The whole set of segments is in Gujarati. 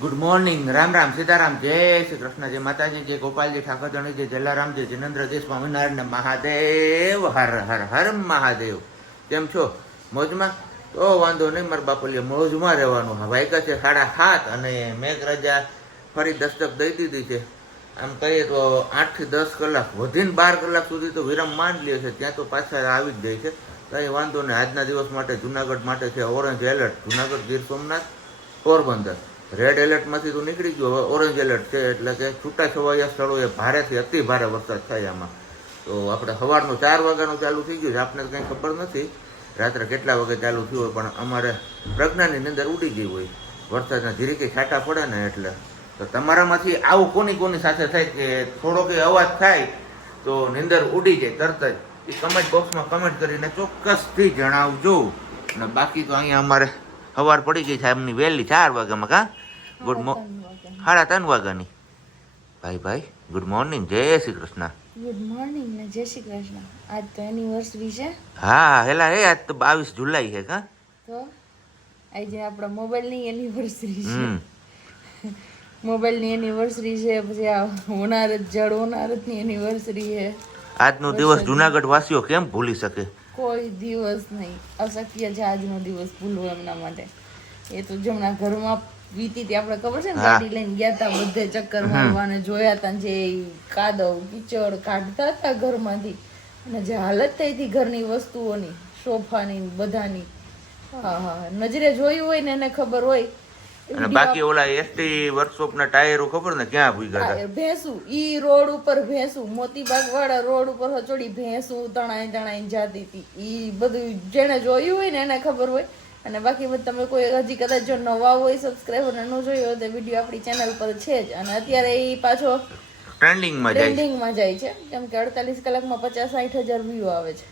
ગુડ મોર્નિંગ, રામ રામ, સીતારામ, જય શ્રી કૃષ્ણ, જય માતાજી, જય ગોપાલજી, ઠાકોરધણી, જય જલારામ, જય જિનેન્દ્ર, જય સ્વામિનારાયણ મહાદેવ, હર હર હર મહાદેવ. કેમ છો? મોજમાં? તો વાંધો નહીં, મારા બાપલીએ મોજમાં રહેવાનું. વાગ્યા છે 7:30 અને મેઘરાજા ફરી દસ્તક દઈ દીધી છે. આમ કહીએ તો 8 થી 10 કલાક, વધીને 12 કલાક સુધી તો વિરામ માંડ લે છે, ત્યાં તો પાછા આવી જ જાય છે. કંઈ વાંધો નહીં. આજના દિવસ માટે જુનાગઢ માટે છે orange alert. Junagadh, Gir Somnath, Porbandar red એલર્ટમાંથી તો નીકળી ગયો, હવે ઓરેન્જ એલર્ટ છે. એટલે કે છૂટાછવાયા સ્થળોએ ભારેથી અતિ ભારે વરસાદ થાય આમાં. તો આપણે સવારનું 4 વાગ્યાનું ચાલુ થઈ ગયું છે. આપને કંઈ ખબર નથી રાત્રે કેટલા વાગે ચાલુ થયું હોય, પણ અમારે પ્રજ્ઞાની અંદર ઉડી ગઈ હોય વરસાદના જીરીકે છાંટા પડે ને એટલે. તો તમારામાંથી આવું કોની સાથે થાય કે થોડો કંઈ અવાજ થાય તો નિંદર ઉડી જાય તરત જ, એ કમેન્ટ બોક્સમાં કમેન્ટ કરીને ચોક્કસથી જણાવજો. અને બાકી તો અહીંયા અમારે સવાર પડી ગઈ છે એમની વહેલી 4 વાગ્યામાં. કા ગુડ મોર્નિંગ, 3:30 વાગ્યાની. ભાઈ ગુડ મોર્નિંગ, જય શ્રી કૃષ્ણ. ગુડ મોર્નિંગ ને જય શ્રી કૃષ્ણ. આજ તો એનિવર્સરી છે. હા હેલા હે, આજ તો 22 જુલાઈ છે. કા તો આજે આપણા મોબાઈલની એનિવર્સરી છે. મોબાઈલની એનિવર્સરી છે, પછી આ હોનારત જળ હોનારતની એનિવર્સરી છે. આજનો દિવસ જુનાગઢ વાસીઓ કેમ ભૂલી શકે? કોઈ દિવસ નહીં, અશક્ય છે આજનો દિવસ ભૂલવો એમના માટે. એ તો જમણા ઘરમાં વીતી હતી, આપણે ખબર છે ને, ગાડી લઈને ગયા હતા બધે ચક્કર મારવા અને જોયા હતા જે કાદવ કીચડ કાઢતા હતા ઘરમાંથી, અને જે હાલત થઈ હતી ઘરની વસ્તુઓની, સોફાની બધાની. હા, નજરે જોયું હોય ને એને ખબર હોય. અને બાકી ઓલા એસટી વર્કશોપ ના ટાયરો ખબર ને ક્યાં ભૂગ્યા હતા? ભેંસું ઈ રોડ ઉપર ભેંસું, મોતીબાગ વાળા રોડ ઉપર હચોડી ભેંસું તણાઈ જાતી હતી. ઈ બધું જેને જોયું હોય ને એને ખબર હોય. અને બાકી તમે કોઈ હજી કદાચ જો નવા હોય સબસ્ક્રાઈબર ન જોયો હોય તો વિડીયો આપણી ચેનલ પર છે જ. અને અત્યારે ઈ પાછો ટ્રેન્ડિંગમાં જાય છે, કેમ કે 48 કલાકમાં 50-60 હજાર વ્યૂ આવે છે.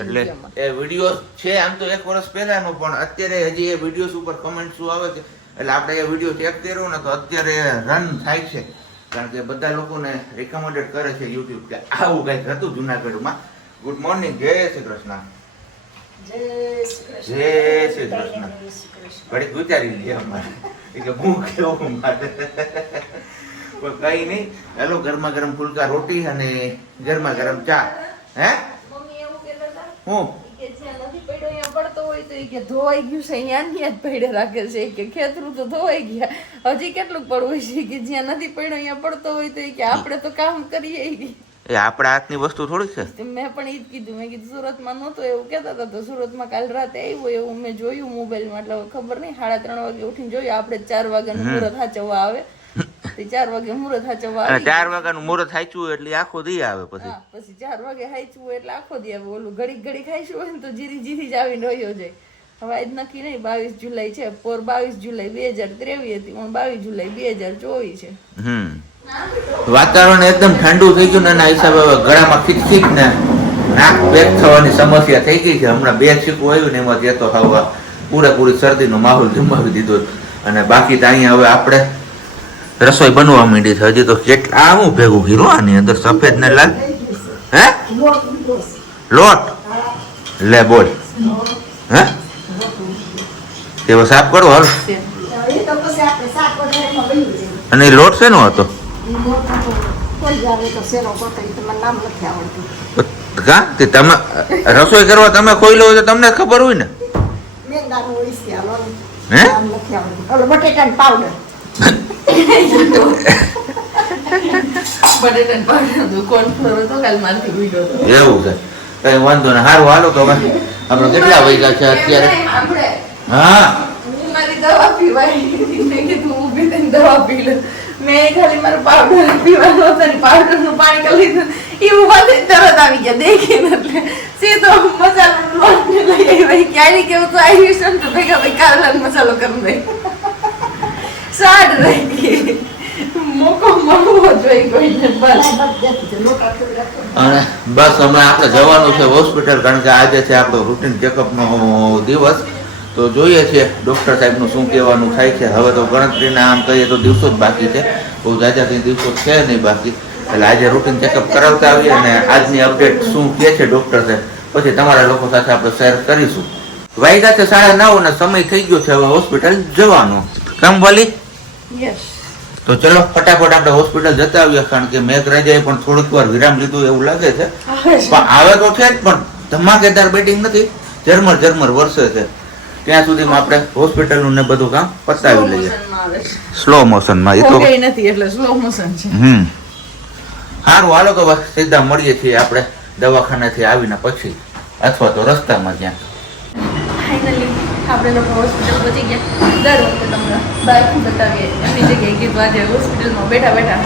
એટલે એ વિડીયો છે આમ તો 1 વર્ષ પહેલાનો, પણ અત્યારે હજી એ વિડીયોસ ઉપર કમેન્ટ શું આવે છે એટલે આપણે એ વિડીયો ચેક કર્યો ને તો અત્યારે રન થાય છે, કારણ કે બધા લોકોને રિકમેન્ડેડ કરે છે યુટ્યુબ કે આવું કંઈક હતું જુનાગઢમાં. ગુડ મોર્નિંગ, જય શ્રી કૃષ્ણ. જય શ્રી કૃષ્ણ. ઘડીક વિચારી લઈએ અમારે કે હું કેવું માટે. પણ કઈ નહીં, હેલો, ગરમા ગરમ ફુલકા રોટી અને ગરમા ગરમ ચા. હે હું પડતો હોય તો કે ધોવાઈ ગયું છે, અહીંયા જ પડે રાખે છે કે ખેતરું તો ધોવાઈ ગયા, હજી કેટલું પડવું છે કે જ્યાં નથી પડ્યો અહીંયા પડતો હોય તો કે આપણે તો કામ કરીએ. એ આપણા હાથની વસ્તુ થોડી છે. મેં પણ એ જ કીધું, મેં કીધું સુરતમાં નહોતો એવું કહેતા હતા, તો સુરતમાં કાલ રાતે આવ્યું એવું મેં જોયું મોબાઈલમાં. એટલે ખબર નહીં, 3:30 વાગે ઉઠીને જોયું. આપણે 4 વાગ્યાનું મુહૂર્ત સાચવવા આવે, 4 વાગે મુહૂર્ત સાચવવા આવે. 4 વાગ્યાનું મુહૂર્ત સાચવું એટલે આખો દી આવે. પછી 4 વાગે સાચવું એટલે આખો દી આવે. ઓલું ઘડી ખાઈશું હોય ને તો જીરી જ આવીને રહ્યો જાય. હવે આજ નક્કી નહીં, 22 જુલાઈ છે. 22 જુલાઈ 2023 હતી, પણ 22 જુલાઈ 2024 છે. વાતાવરણ એકદમ ઠંડુ થઈ ગયું ને એના હિસાબે હવે ગળામાં ખીચ ને નાક પેક થવાની સમસ્યા થઈ ગઈ છે. હમણાં 2 છીકું આવ્યું ને એમાંથી એ તો હવે પૂરેપૂરી શરદીનો માહોલ જમાવી દીધો. અને બાકી તો અહીંયા હવે આપણે રસોઈ બનવા માંડી છે. હજી તો કેટલા હું ભેગું કર્યું આની અંદર, સફેદ ને લાલ. હે લોટ લે બોલ. હે તે સાફ કરો હાલ. અને લોટ શેનો હતો? તમે રસોઈ કરવા તમે ખોઈ લો તો તમને ખબર હોય ને. એવું છે, કઈ વાંધો ને. સારું, હાલો તો હવે આપણે કેટલા વાગ્યા છે અત્યારે? હા, મારી દવા પીવાય, મેં કીધું ઊભી થઈને દવા પી લે. મેં ખાલી મારું પાવડર પીવાનું હતું ને પાવડરનું પાણી કરી લીધું. એ ઉભા થઈને તરત આવી ગયા દેખીને, એટલે સીધો મસાલો લોટ લઈ આવી. ક્યારે કેવું તો આવી છે ને તો ભેગા ભાઈ કારેલાનો મસાલો કરી દઈ. સાડ રહી ગઈ, મોકો મળવો જોઈએ કોઈને. અને બસ હમણાં આપણે જવાનું છે હોસ્પિટલ, કારણ કે આજે છે આપણો રૂટીન ચેકઅપનો દિવસ. તો જોઈએ છીએ ડૉક્ટર સાહેબનું શું કહેવાનું થાય છે. હવે તો ગણતરીના આમ કહીએ તો દિવસો જ બાકી છે, બહુ જાજા કંઈ દિવસો છે નહીં બાકી. એટલે આજે રૂટીન ચેકઅપ કરાવતા આવીએ અને આજની અપડેટ શું કહે છે ડૉક્ટર સાહેબ પછી તમારા લોકો સાથે આપણે શેર કરીશું. વાગ્યા છે 9:30 અને સમય થઈ ગયો છે હવે હોસ્પિટલ જવાનો. કામ વાલી યસ. તો ચલો ફટાફટ આપણે હોસ્પિટલ જતા આવીએ, કારણ કે મેઘરાજાએ પણ થોડીક વાર વિરામ લીધું એવું લાગે છે. પણ આવે તો છે જ, પણ ધમાકેદાર બેટિંગ નથી, ઝરમર વરસે છે. ત્યાં સુધીમાં આપણે હોસ્પિટલનું ને બધું કામ પતાવી લઈએ. સ્લો મોશનમાં. એ તો નથી એટલે સ્લો મોશન છે. સારું, હાલો તો બસ સીધા મળીએ છીએ આપણે દવાખાનાથી આવીને પછી, અથવા તો રસ્તામાં ત્યાં. ફાઇનલી આપણે લોકો હોસ્પિટલ પહોંચી ગયા. દર વખતે તમને બહારથી બતાવીએ, એમની જગ્યાએ કીધું આજે હોસ્પિટલમાં બેઠા બેઠા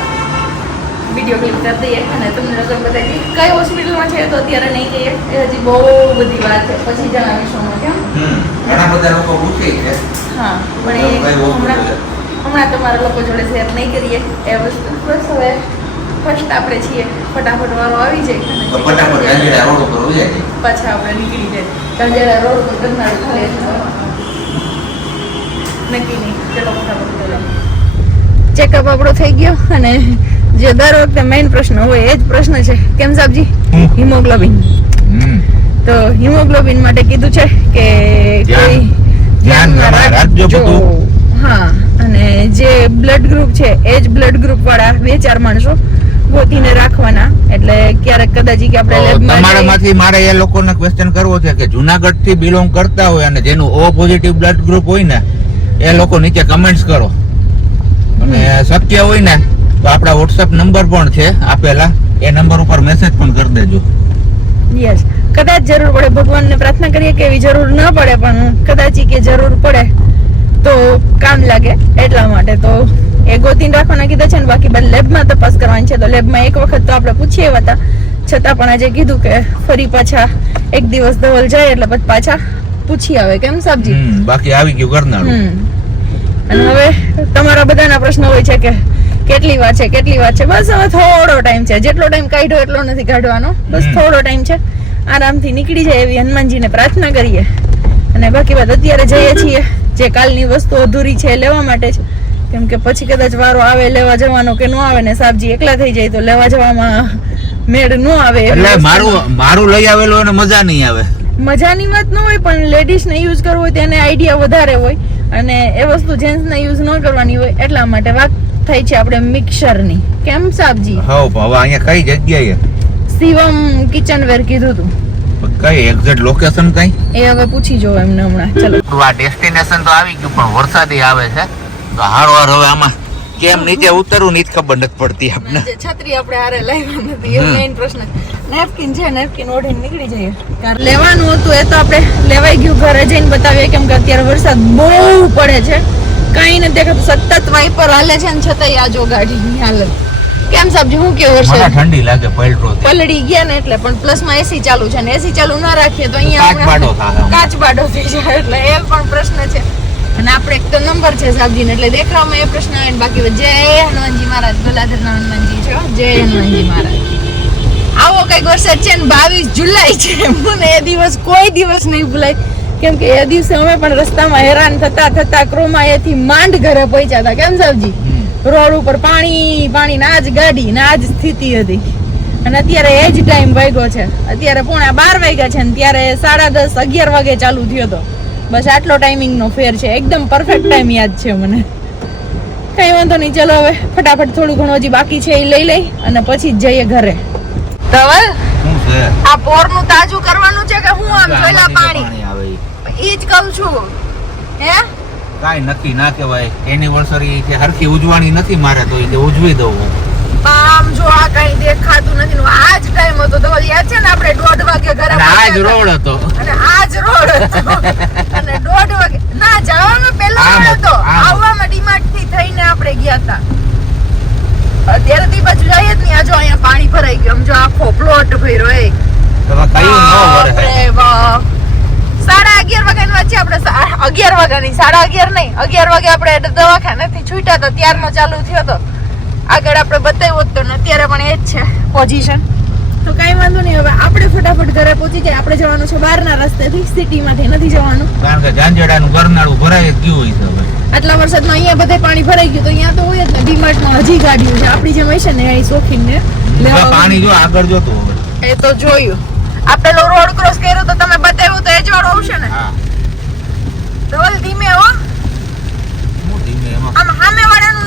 વિડીયો ક્લિક કરી દઈએ અને તમને લોકો બતાવીએ કઈ હોસ્પિટલમાં છે. તો અત્યારે નહીં કહીએ, એ હજી બહુ બધી વાત છે, પછી જણાવીશું અમે કેમ. ઘણા બધા લોકો પૂછે છે. હા, પણ એ હમણાં તમારા લોકો જોડે શેર નહીં કરીએ એ વસ્તુ. બસ હવે ફર્સ્ટ આપણે છીએ, ફટાફટ વારો આવી જાય અને ફટાફટ ગાંધીડા રોડ ઉપર ઉઈ જાય. પાછા આપણે નીકળી જાય. ગાંધીડા રોડ ઉપર કરનારું ખાલી નક્કી નહીં. ચલો ફટાફટ ચલો. ચેકઅપ આપણો થઈ ગયો અને જે દર વખતે મેઇન પ્રશ્ન હોય એ જ પ્રશ્ન છે. કેમ સાહેબજી? હિમોગ્લોબિન. તો હિમોગ્લોબિન માટે કીધું છે કે કોઈ ધ્યાનમાં રાખજો. હા, અને જે બ્લડ ગ્રુપ છે એ જ બ્લડ ગ્રુપ વાળા 2-4 માણસો ગોતીને રાખવાના. એટલે ક્યારેક કદાચ કે આપણે લેબમાં તમારામાંથી મારે એ લોકોને ક્વેશ્ચન કરવો છે કે જુનાગઢ થી બિલોંગ કરતા હોય અને જેનું ઓ પોઝિટિવ બ્લડ ગ્રુપ હોય ને એ લોકો નીચે કમેન્ટ્સ કરો, અને શક્ય હોય ને તો આપણા WhatsApp નંબર પણ છે આપેલા, એ નંબર ઉપર મેસેજ પણ કરી દેજો. યસ, કદાચ જરૂર પડે, ભગવાનને પ્રાર્થના કરીએ કે એવી જરૂર ન પડે, પણ કદાચ કે જરૂર પડે તો કામ લાગે એટલા માટે તો એ ગોતીને રાખવાના કીધા છે ને. બાકી બધા લેબમાં તપાસ કરવાની છે, તો લેબમાં એક વખત તો આપણે પૂછી આવ્યા હતા, છતાં પણ આજે કીધું કે ફરી પાછા એક દિવસ ધવલ જાય એટલે પછી પાછા પૂછી આવે. કેમ સાહેબજી? બાકી આવી ગયું કરનારું. અને હવે તમારા બધાના પ્રશ્ન હોય છે કે કેટલી વાર છે. બસ હવે થોડો ટાઈમ છે, જેટલો ટાઈમ કાઢ્યો એટલો નથી કાઢવાનો, બસ થોડો ટાઈમ છે, આરામથી નીકળી જાય એવી હનુમાનજીને પ્રાર્થના કરીએ. અને બાકી વાત અત્યારે જઈએ છીએ જે કાલની વસ્તુ અધૂરી છે એ લેવા માટે જ, કેમ કે પછી કદાચ વારો આવે લેવા જવાનો કે ન આવે ને સાહેબજી એકલા થઈ જાય તો લેવા જવામાં મેળ ન આવે. એટલે મારું લઈ આવેલું અને મજા નહીં આવે. મજાની વાત ન હોય, પણ લેડીઝ ને યુઝ કરવો હોય તેને આઈડિયા વધારે હોય, અને એ વસ્તુ જેન્ટ્સ ને યુઝ ન કરવાની હોય, એટલા માટે વાત થઈ છે આપણે મિક્સર ની. કેમ સાહેબજી? હા, હવે અહીંયા કઈ જગ્યાએ? શિવમ કિચનવેર કીધું તું. કઈ એક્ઝેક્ટ લોકેશન કઈ એ હવે પૂછી જો એમને હમણાં. ચલો, આ ડેસ્ટિનેશન તો આવી ગયું, પણ વરસાદી આવે છે તો હારવાર હવે આમાં કેમ નીચે ઉતરવું ની જ ખબર નથી પડતી આપણે. છત્રી આપણે હારે લાવી નથી એ મેઈન પ્રશ્ન. નેપકિન છે, નેપકિન ઓઢીને નીકળી જઈએ. લેવાનું હતું એ તો આપણે લેવાઈ ગયું, ઘરે જઈને બતાવીએ, કેમ કે અત્યારે વરસાદ બહુ પડે છે, કઈ નથી દેખાતું, સતત વાઇપર હાલે છે ને છતાંય આ જો ગાડીની હાલત. કેમ સાહેબજી હું કેવું વરસાદ? ઠંડી લાગે, પલળી ગયા ને એટલે, પણ પ્લસ માં એસી ચાલુ છે ને એસી ચાલુ ના રાખીએ તો અહીંયા કાચ બાડો થઈ જાય, એટલે એ પણ પ્રશ્ન છે. અને આપણે એક તો નંબર છે સાહેબજીને એટલે દેખાવામાં એ પ્રશ્ન આવે ને. બાકી જય હનુમાનજી મહારાજ, ગોલાધરના હનુમાનજી છે, જય હનુમાનજી મહારાજ. આવો કઈક વરસાદ છે ને 22 જુલાઈ છે, મને એ દિવસ કોઈ દિવસ નહીં ભૂલાય, કેમ કે એ દિવસે અમે પણ રસ્તામાં હેરાન થતા ક્રોમાએથી માંડ ઘરે પહોંચ્યા હતા. કેમ સાહેબજી? રોડ ઉપર પાણી ના જ ગાડી ના જ સ્થિતિ હતી. અને અત્યારે એ જ ટાઈમ વાગ્યો છે, અત્યારે 11:15 વાગ્યા છે ને ત્યારે 10:30 11 વાગે ચાલુ થયો હતો. બસ આટલો ટાઈમિંગ નો ફેર છે, એકદમ પરફેક્ટ ટાઈમ યાદ છે મને. કઈ વાંધો નહીં, ચલો હવે ફટાફટ થોડું ઘણું હજી બાકી છે એ લઈ અને પછી જ જઈએ ઘરે. ધવલ, આ પોરનું તાજું કરવાનું છે કે હું આમ જોઈલા પાણી આવે ઈ જ કહું છું. હે કાઈ નક્કી ના કહેવાય, એનિવર્સરી કે હરખી ઉજવાની નથી મારે, તો એ ઉજવી દઉં. આમ જો આ કઈ દેખાતું નથી. આ જ ટાઈમ હતો તો યાદ છે ને આપણે 1:30 વાગે ઘરે આ જ રોડ હતો અને આ જ રોડ હતો અને 1:30 વાગે ના જવામાં પહેલા રોડ હતો, આવવામાં ડીમાર્ટ થી થઈને આપણે ગયા હતા. અત્યારે તી બાજુ જઈએ જ નહીં. આ જો અહીંયા પાણી ભરાઈ ગયું, જો આખો પ્લોટ ભર્યો. એ બાપ રે બાપ. 11:30 વાગ્યાની વાત છે, આપણે 11 વાગ્યા નહીં, 11:30 નહીં, 11 વાગે આપણે દવાખાનેથી છૂટ્યા હતા ત્યારનો ચાલુ થયો હતો. આગળ આપણે બતાવ્યું તો અત્યારે પણ એ જ છે પોઝિશન. તો કઈ વાંધો નહીં, હવે આપણે ફટાફટ ઘરે પહોંચી જાય. આપણે જવાનું છે બહારના રસ્તેથી, સિટીમાંથી નથી જવાનું, કારણ કે જાંજેડાનું ગરનાળું ભરાઈ જ ગયું હોય છે. આટલા વરસાદમાં અહીંયા બધે પાણી ભરાઈ ગયું, તો અહીંયા તો હોય જ ને. ડીમાર્ટમાં હજી ગાડીઓ છે આપણી જેમ હશે ને અહીં શોખીનને લેવા. પાણી જો આગળ જોતું એ તો જોયું. આપણે રોડ ક્રોસ કર્યો તો તમે બતાવ્યું તો એ જ વાળો આવશે ને. હા, ધવલ ધીમે હો, ધીમે. આમ સામે વાળાનું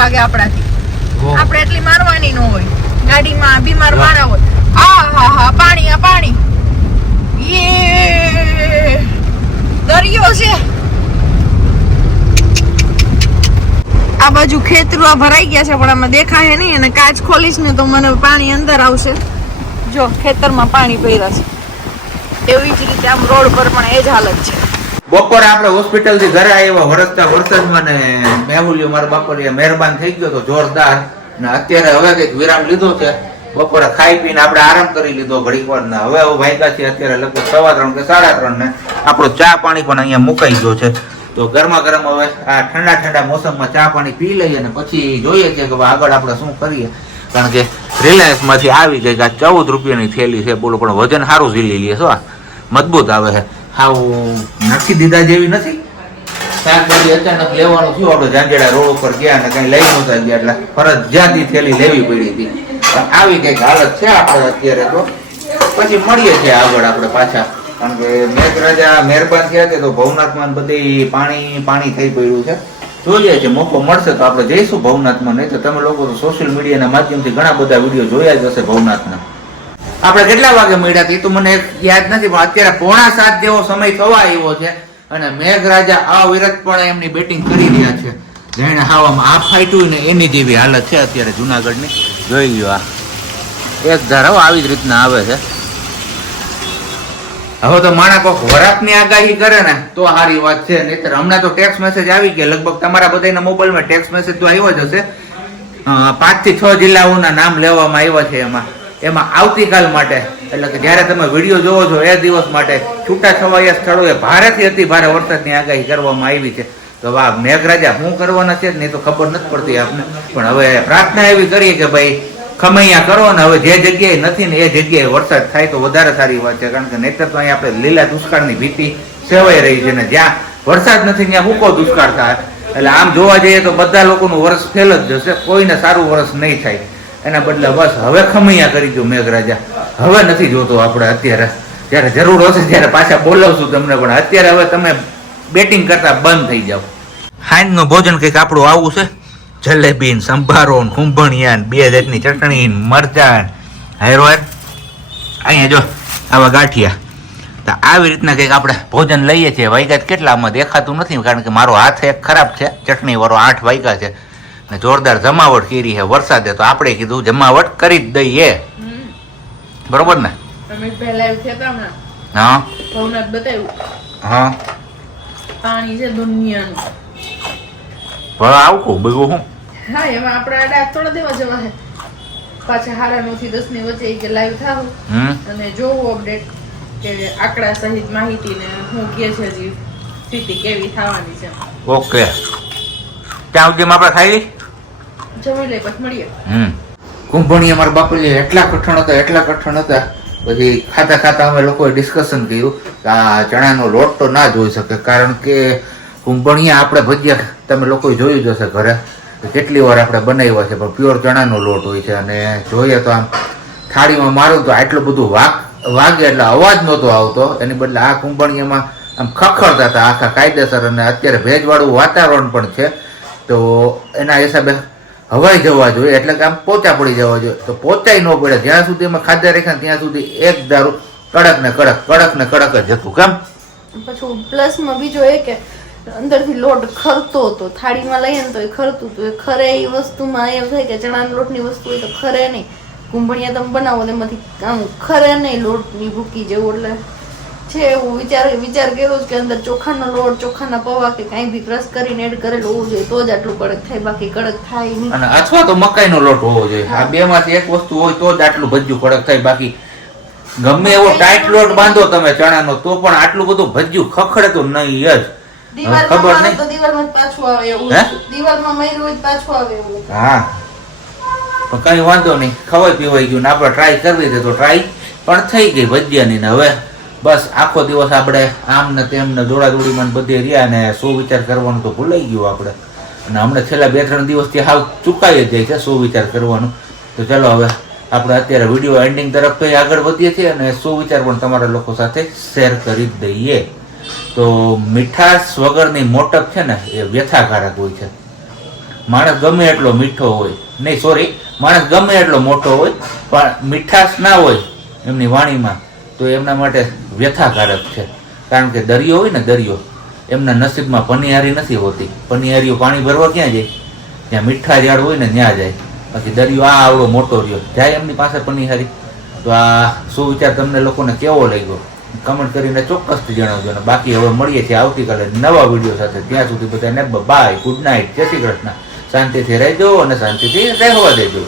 લાગે આપણાથી. ઓહ. આપણે એટલી મારવાની ન હોય. ગાડીમાં બીમાર માણા હોય. હા પાણી યે દરિયો છે. આ બાજુ ખેતરો ભરાઈ ગયા છે પણ આમાં દેખાય નહીં અને કાચ ખોલીશ ને તો મને પાણી અંદર આવશે. જો ખેતરમાં પાણી પડ્યા છે એવી જ રીતે આમ રોડ પર પણ એ જ હાલત છે. બપોરે આપણે હોસ્પિટલ થી ઘરે આવ્યા વરસતા વરસાદમાં ને મેહુલિયો મારા બાપરિયા મહેરબાન થઈ ગયો તો જોરદાર. ને અત્યારે હવે કઈક વિરામ લીધો છે. બપોરે ખાઈ પીને આપણે આરામ કરી લીધો ઘડીક વાર ને હવે વાગ્યા છે અત્યારે લગભગ 3:15 કે 3:30 ને આપણો ચા પાણી પણ અહીંયા મુકાઈ ગયો છે. તો ગરમા ગરમ હવે આ ઠંડા મોસમમાં ચા પાણી પી લઈએ અને પછી જોઈએ છે કે આગળ આપણે શું કરીએ. કારણ કે રિલાયન્સ માંથી આવી ગઈ આ 14 રૂપિયાની થેલી છે. બોલો પણ વજન સારું ઝીલી લે છો. મજબૂત આવે છે. હાવ નાખી દીધા જેવી નથી. શાકભાજી અચાનક લેવાનું થયું આપણે જાંજેડા રોડ ઉપર ગયા અને કઈ લઈ નહોતા ગયા એટલે ફરજિયાતી થેલી લેવી પડી હતી. પણ આવી કઈક હાલત છે આપણે અત્યારે. તો પછી મળીએ છીએ આગળ આપણે પાછા. કારણ કે મેઘરાજા મહેરબાન થયા છે તો ભવનાથમાં બધી પાણી થઈ પડ્યું છે. જોઈએ છે મોકો મળશે તો આપણે જઈશું ભવનાથમાં. નહીં તો તમે લોકો તો સોશિયલ મીડિયાના માધ્યમથી ઘણા બધા વિડીયો જોયા જ હશે ભવનાથના. આપણે કેટલા વાગે મળ્યા હતા એ તો મને યાદ નથી પણ અત્યારે 6:45 જેવો સમય થવા આવ્યો છે અને મેઘરાજા અવિરતપણે એમની બેટિંગ કરી રહ્યા છે. જેને હાવામાં આ ફાઈટ્યું ને એની જેવી હાલત છે અત્યારે જુનાગઢની. જોઈ લ્યો આ એક ધારો આવી જ રીતના આવે છે. હવે તો માણા કોક વરાપની આગાહી કરે ને તો સારી વાત છે. નહીતર હમણાં તો ટેક્સ મેસેજ આવી ગયા. લગભગ તમારા બધાના મોબાઈલમાં ટેક્સ મેસેજ તો આવ્યો જ હશે. 5 થી 6 જિલ્લાઓના નામ લેવામાં આવ્યા છે. એમાં આવતીકાલ માટે એટલે કે જ્યારે તમે વિડીયો જોવો છો એ દિવસ માટે છૂટાછવાયા સ્થળોએ ભારેથી અતિ ભારે વરસાદની આગાહી કરવામાં આવી છે. તો વાહ મેઘરાજા શું કરવાના છે ને એ તો ખબર નથી પડતી આપને. પણ હવે પ્રાર્થના એવી કરીએ કે ભાઈ ખમૈયા કરો ને હવે જે જગ્યાએ નથી ને એ જગ્યાએ વરસાદ થાય તો વધારે સારી વાત છે. કારણ કે નહીતર તો અહીં આપણે લીલા દુષ્કાળની ભીતિ સેવાઈ રહી છે ને જ્યાં વરસાદ નથી ત્યાં ભૂકો દુષ્કાળ થાય. એટલે આમ જોવા જઈએ તો બધા લોકોનું વર્ષ ફેલ જ જશે. કોઈને સારું વર્ષ નહીં થાય. એના બદલે બસ હવે ખમૈયા કરી દો મેઘરાજા. હવે નથી જોતો આપણે અત્યારે. જ્યારે જરૂર હશે ત્યારે પાછા બોલાવશું તમને. પણ અત્યારે હવે તમે બેટિંગ કરતા બંધ થઈ જાઓ. હાંજનું ભોજન કંઈક આપણું આવું છે. જલેબી સંભારો ખુંભણિયા 2 જાતની ચટણી મરચાં હેરોર. અહીંયા જો આવા ગાંઠિયા. તો આવી રીતના કંઈક આપણે ભોજન લઈએ છીએ. વાગ્યા કેટલામાં દેખાતું નથી કારણ કે મારો હાથ એક ખરાબ છે. ચટણી વાળો 8 વાગ્યા છે ને જોરદાર જમાવટ કરી છે વરસાદે. તો આપણે કીધું જમાવટ કરી જ દઈએ. બરોબર ને? હા હા પાણી છે દુનિયાનું. પણ આવું બધું હું હા એમાં આપણે આડા થોડા દેવા જવા છે પાછા 9:30 થી 10 ની વચ્ચે કે લાઈવ થાવ અને જોવું અપડેટ કે આંકડા સહિત માહિતી ને હું કે છે હજી સ્થિતિ કેવી થવાની છે. ઓકે ત્યાં સુધી આપણે ખાઈ જમી લે પછી મળીએ. કુંભણી અમારા બાપુજી એટલા કઠણ હતા પછી ખાતા અમે લોકોએ ડિસ્કશન કર્યું કે આ ચણાનો લોટ તો ના જોઈ શકે. કારણ કે કુંભણીયા આપણે ભજીયા તમે લોકોએ જોયું જ હશે ઘરે કેટલી વાર આપણે બનાવ્યા છે પણ પ્યોર ચણાનો લોટ હોય છે. અને જોઈએ તો આમ થાળીમાં મારું તો આટલું બધું વાગે એટલે અવાજ નહોતો આવતો. એની બદલે આ કુંભણીયામાં આમ ખખડતા હતા આખા કાયદેસર. અને અત્યારે ભેજવાળું વાતાવરણ પણ છે તો એના હિસાબે હવાઈ જવા જોઈએ એટલે કે આમ પોચા પડી જવા જોઈએ. તો પોચાઈ ન પડે જ્યાં સુધી એમાં ખાધા રાખ્યા ત્યાં સુધી એક દારૂ કડક ને કડક જ હતું. કેમ પછી પ્લસમાં બીજો એ કે અંદરથી લોટ ખરતો હતો. થાળીમાં લઈએ ને તો એ ખરતું હતું. એ ખરે એ વસ્તુમાં એમ થાય કે ચણાના લોટની વસ્તુ હોય તો ખરે નહીં. કુંભણિયા તમે બનાવો એમાંથી આમ ખરે નહીં લોટની ભૂકી જેવું. એટલે છે એવું વિચાર કર્યો કે અંદર ચોખાનો લોટ ચોખાના પૌવા કે કાંઈ બી ક્રશ કરીને એડ કરેલું હોવું જોઈએ તો જ આટલું કડક થાય. બાકી કડક થાય નહીં. અને અથવા તો મકાઈનો લોટ હોવો જોઈએ. આ બે માંથી એક વસ્તુ હોય તો જ આટલું ભજ્યું કડક થાય. બાકી ગમે એવો ટાઈટ લોટ બાંધો તમે ચણાનો તો પણ આટલું બધું ભજ્યું ખખડે તો નહીં જ. ખબર નહીં તો દિવાલમાં પાછું આવે એવું. દિવાલમાં મર્યું હોય પાછું આવે એવું. હા પણ કઈ વાંધો નહીં. ખવાય પીવાઈ ગયું ને આપણે ટ્રાય કરવી હતી તો ટ્રાય પણ થઈ ગઈ ભજીયાની. ને હવે બસ આખો દિવસ આપણે આમ ને તેમ ને દોડાદોડીમાં બધે રહ્યા ને શું વિચાર કરવાનું તો ભૂલાઈ ગયું આપણે. અને હમણાં છેલ્લા 2-3 દિવસથી હાવ ચૂકાઈ જ જાય છે શું વિચાર કરવાનું. તો ચાલો હવે આપણે અત્યારે વિડીયો એન્ડિંગ તરફ આગળ વધીએ છીએ અને શું વિચાર પણ તમારા લોકો સાથે શેર કરી દઈએ. તો મીઠાશ વગરની મોટપ છે ને એ વ્યથાકારક હોય છે. માણસ ગમે એટલો મીઠો હોય, નહીં સોરી, માણસ ગમે એટલો મોટો હોય પણ મીઠાશ ના હોય એમની વાણીમાં તો એમના માટે વ્યથાકારક છે. કારણ કે દરિયો હોય ને, દરિયો એમના નસીબમાં પનિહારી નથી હોતી. પનિહારીઓ પાણી ભરવા ક્યાં જાય? ત્યાં મીઠા ઝાડ હોય ને ત્યાં જાય. બાકી દરિયો આ આવડો મોટો રહ્યો જાય એમની પાસે પનિહારી. તો આ સુવિચાર તમને લોકોને કેવો લાગ્યો કમેન્ટ કરીને ચોક્કસથી જણાવજો. અને બાકી હવે મળીએ છીએ આવતીકાલે નવા વિડીયો સાથે. ત્યાં સુધી બધાને બાય, ગુડ નાઇટ, જય શ્રી કૃષ્ણ. શાંતિથી રહેજો અને શાંતિથી રહેવા દેજો.